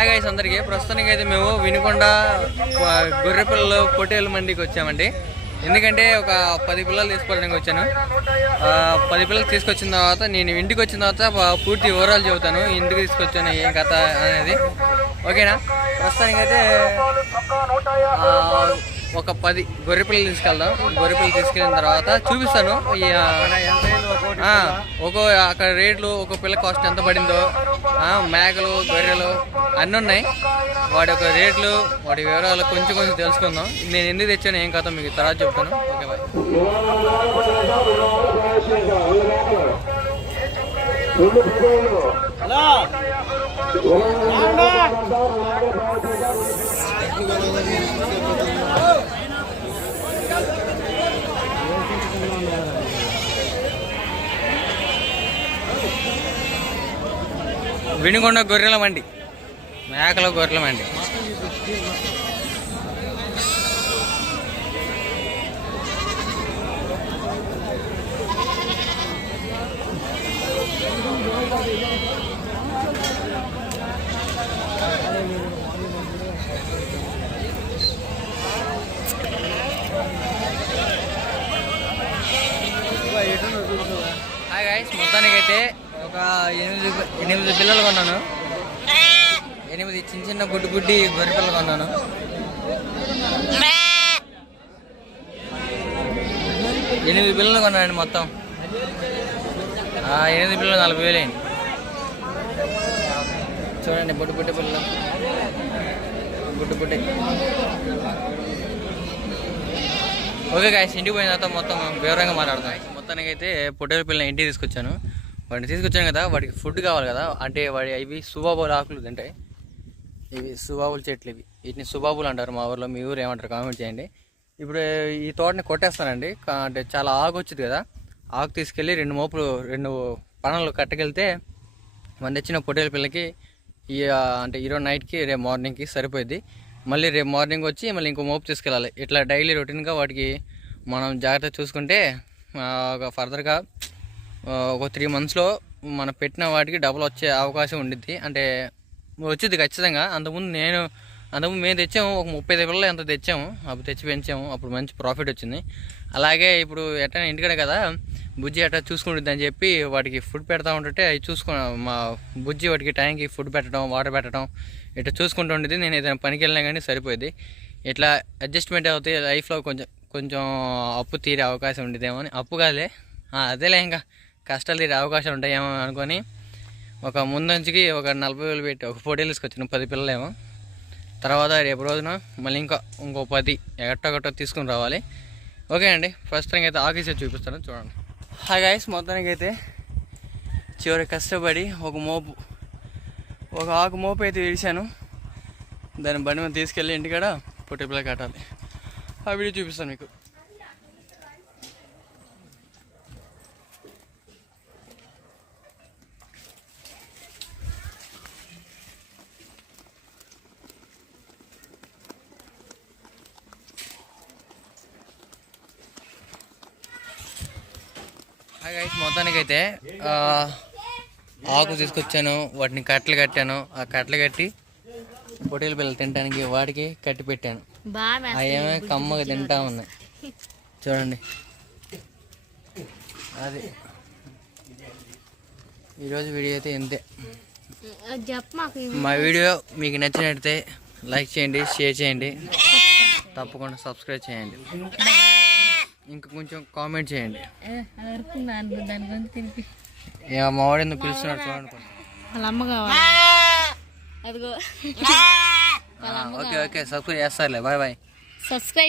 Hi guys అందరికి. ప్రస్తుతానికి అయితే మేము వినుకొండ గొర్రె పిల్లలు పొట్టేలు మండికి వచ్చామండి. ఎందుకంటే ఒక పది పిల్లలు తీసుకోవడానికి వచ్చాను. పది పిల్లలు తీసుకొచ్చిన తర్వాత నేను ఇంటికి వచ్చిన తర్వాత పూర్తి వివరాలు చెబుతాను. ఇంటికి తీసుకొచ్చాను ఏం కథ అనేది. ఓకేనా? ప్రస్తుతానికి అయితే ఒక పది గొర్రె పిల్లలు తీసుకెళ్దాం. గొర్రె పిల్లలు తీసుకెళ్ళిన తర్వాత చూపిస్తాను. ఒక్కో అక్కడ రేట్లు ఒక్కో పిల్ల కాస్ట్ ఎంత పడిందో. మేకలు గొర్రెలు అన్నీ ఉన్నాయి. వాటి యొక్క రేట్లు వాటి వివరాలు కొంచెం కొంచెం తెలుసుకుందాం. నేను ఎందుకు తెచ్చాను ఏం కథ మీకు తర్వాత చెప్తాను. Okay bye. వినుగొండ గొర్రెల మండి మేకల గొర్రెల మండి హాయ్ గైస్ మొత్తానికి అయితే ఒక ఎనిమిది ఎనిమిది పిల్లలు కొన్నాను. ఎనిమిది చిన్న చిన్న గుడ్డి గుడ్డి గొర్రె పిల్లలు కొన్నాను. ఎనిమిది పిల్లలు కొన్నానండి మొత్తం. ఎనిమిది పిల్లలు నలభై వేలు అయింది. చూడండి బుడ్డి బుడ్డి పిల్లలు. బుడ్డి బుడ్డి ఓకే గాయస్ ఇంటికి పోయిన తర్వాత మొత్తం వివరంగా మాట్లాడతాం మొత్తానికి అయితే పొట్టేల పిల్లలు ఇంటికి తీసుకొచ్చాను. వాడిని తీసుకొచ్చాను కదా వాడికి ఫుడ్ కావాలి కదా అంటే వాడి ఇవి సుబాబుల ఆకులు తింటాయి ఇవి సుబాబుల చెట్లు ఇవి. వీటిని సుబాబులు అంటారు మా ఊర్లో మీ ఊరు ఏమంటారు కామెంట్ చేయండి. ఇప్పుడు ఈ తోటని కొట్టేస్తానండి అంటే చాలా ఆకు వచ్చింది కదా ఆకు తీసుకెళ్ళి రెండు మోపులు రెండు పనులు కట్టకెళ్తే మన తెచ్చిన పొట్టేల పిల్లకి ఈ అంటే ఈరోజు నైట్కి రేపు మార్నింగ్కి సరిపోయింది మళ్ళీ రేపు మార్నింగ్ వచ్చి మళ్ళీ ఇంకో మోపు తీసుకెళ్ళాలి. ఇట్లా డైలీ రొటీన్గా వాటికి మనం జాగ్రత్త చూసుకుంటే ఒక ఫర్దర్గా ఒక త్రీ మంత్స్లో మనం పెట్టిన వాటికి డబుల్ వచ్చే అవకాశం ఉండిద్ది. అంటే వచ్చింది ఖచ్చితంగా. అంతకుముందు నేను అంతకుముందు మేము తెచ్చాము. ఒక ముప్పై ఐదు పిల్లలు ఎంత తెచ్చాము. అప్పుడు తెచ్చి పెంచాము. అప్పుడు మంచి ప్రాఫిట్ వచ్చింది. అలాగే ఇప్పుడు ఎట్టా ఇంటికడే కదా బుజ్జి ఎట్టా చూసుకుంటుంది అని చెప్పి వాటికి ఫుడ్ పెడతా ఉంటుంటే అవి చూసుకు మా బుజ్జి వాటికి టైంకి ఫుడ్ పెట్టడం వాటర్ పెట్టడం ఇట్లా చూసుకుంటూ ఉండేది నేను ఏదైనా పనికి వెళ్ళినా కానీ సరిపోయింది. ఇట్లా అడ్జస్ట్మెంట్ అవుతాయి లైఫ్లో కొంచెం కొంచెం అప్పు తీరే అవకాశం ఉండేదేమో అని. అప్పు కాదులే. అదేలే ఇంకా. కష్టాలు తీరే అవకాశాలు ఉంటాయేమో అనుకొని ఒక ముందంచుకి ఒక నలభై వేలు పెట్టి ఒక పోటీలు తీసుకొచ్చిన పది పిల్లలేమో. తర్వాత రేపు రోజున మళ్ళీ ఇంకా ఇంకో పది ఎట్టగట్ట తీసుకుని రావాలి. ఓకే అండి ఫస్ట్ టైం అయితే ఆఫీసే చూపిస్తాను చూడండి. హాయ్ గాయస్ మొత్తానికి అయితే చివరి కష్టపడి ఒక మోపు ఒక ఆకు మోపు అయితే విడిచాను దాన్ని బండి మీద తీసుకెళ్ళి ఇంటికాడ పొట్టిపిల్ల కట్టాలి. ఆ వీడియో చూపిస్తాను మీకు. హాయ్ గైస్ మొత్తానికైతే ఆకు తీసుకొచ్చాను వాటిని కట్టలు కట్టాను. ఆ కట్టలు కట్టి పొట్టేలు పిల్లలు తినడానికి వాటికి కట్టి పెట్టాను. బాగా అవి ఏమో కమ్మగా తింటా ఉన్నాయి. చూడండి. అది. ఈరోజు వీడియో అయితే ఇంతే. మా వీడియో. మీకు నచ్చినట్లయితే లైక్ చేయండి షేర్ చేయండి. తప్పకుండా సబ్స్క్రైబ్ చేయండి. ఇంకా కొంచెం కామెంట్ చేయండి. అరుకున్నాను దాని గురించి తిరిగి ఇక మా వాడు ఎందుకు పిలుస్తున్నాడు చూడండి కొంచెం. వాళ్ళ అమ్మ కావాలి. అదిగో. ఆ, ఓకే ఓకే సబ్స్క్రైబ్ చేస్తారులే. Bye bye. సబ్స్క్రైబ్